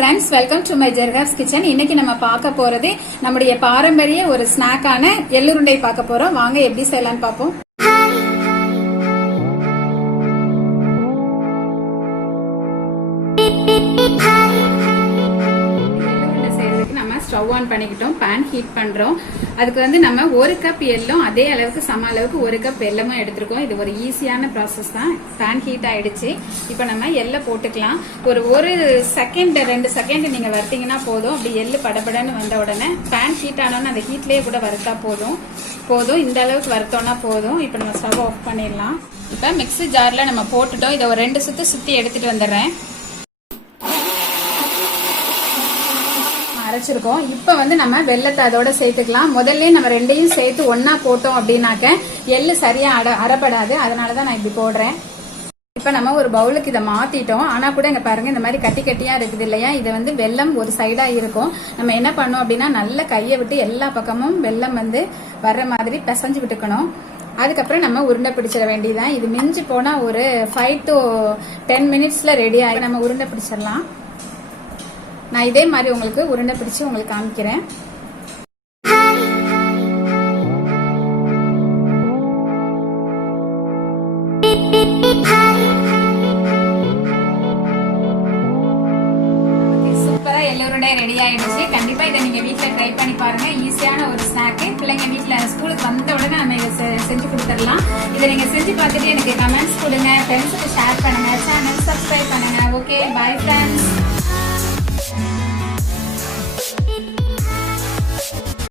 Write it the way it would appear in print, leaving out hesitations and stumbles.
friends, welcome to my Jergav's kitchen. இன்னைக்கு நம்ம பார்க்க போறது நம்முடைய பாரம்பரிய ஒரு ஸ்நாக்கான எள்ளு உருண்டை பார்க்க போறோம். வாங்க எப்படி செய்யலாம்னு பாப்போம். ஸ்டவ் ஆன் பண்ணிக்கிட்டோம். பேன் ஹீட் பண்றோம். அதுக்கு வந்து நம்ம 1 கப் எள்ளும் அதே அளவுக்கு சம அளவுக்கு 1 கப் வெல்லமும் எடுத்திருக்கோம். இது ஒரு ஈஸியான ப்ராசஸ் தான். பேன் ஹீட் ஆயிடுச்சு. இப்போ நம்ம எள்ளை போட்டுக்கலாம். ஒரு செகண்ட் 2 செகண்ட் நீங்க வறுத்தீங்கன்னா போதும். அப்படி எள்ளு படபடன்னு வந்த உடனே பேன் ஹீட் ஆனோன்னு அந்த ஹீட்லயே கூட வறுத்தா போதும். இந்த அளவுக்கு வறுத்தோம்னா போதும். இப்போ நம்ம ஸ்டவ் ஆஃப் பண்ணிடலாம். இப்போ மிக்ஸி ஜார்ல நம்ம போட்டுட்டோம். இதை ஒரு 2 சுத்தி எடுத்துட்டு வந்துடுறேன். அரைச்சிருக்கோம். இப்ப வந்து நம்ம வெல்லத்தை அதோட சேர்த்துக்கலாம். முதல்ல நம்ம ரெண்டையும் சேர்த்து ஒன்னா போட்டோம் அப்படின்னாக்க எள்ளு சரியா அரைப்படாது. அதனாலதான் நான் இப்படி போடுறேன். இப்ப நம்ம ஒரு பவுலுக்கு இதை மாத்திட்டோம். ஆனா கூட இங்க பாருங்க இந்த மாதிரி கட்டி கட்டியா இருக்குது இல்லையா? இது வந்து வெல்லம் ஒரு சைடா இருக்கும். நம்ம என்ன பண்ணோம் அப்படின்னா நல்ல கையை விட்டு எல்லா பக்கமும் வெல்லம் வந்து வர்ற மாதிரி பிசைஞ்சு விட்டுக்கணும். அதுக்கப்புறம் நம்ம உருண்டை பிடிச்சிட வேண்டியதான். இது மிஞ்சி போனா ஒரு 5 to 10 மினிட்ஸ்ல ரெடி ஆகி நம்ம உருண்டை பிடிச்சிடலாம். நான் இதே மாதிரி உங்களுக்கு உருண்டை பிடிச்சு உங்களுக்கு காமிக்கிறேன். சூப்பரா எள்ளு உருண்டை ரெடி ஆயிடுச்சு. கண்டிப்பா இதை நீங்க வீட்டுல ட்ரை பண்ணி பாருங்க. ஈஸியான ஒரு ஸ்நாக்கு. பிள்ளைங்க வீட்டுல ஸ்கூலுக்கு வந்த உடனே நம்ம இதை செஞ்சு கொடுத்துடலாம். இதை நீங்க செஞ்சு பார்த்துட்டு எனக்கு கமெண்ட்ஸ் கொடுங்க. ஃப்ரெண்ட்ஸுக்கு ஷேர் பண்ணுங்க. சேனல் சப்ஸ்கிரைப் பண்ணுங்க. Okay, bye friends.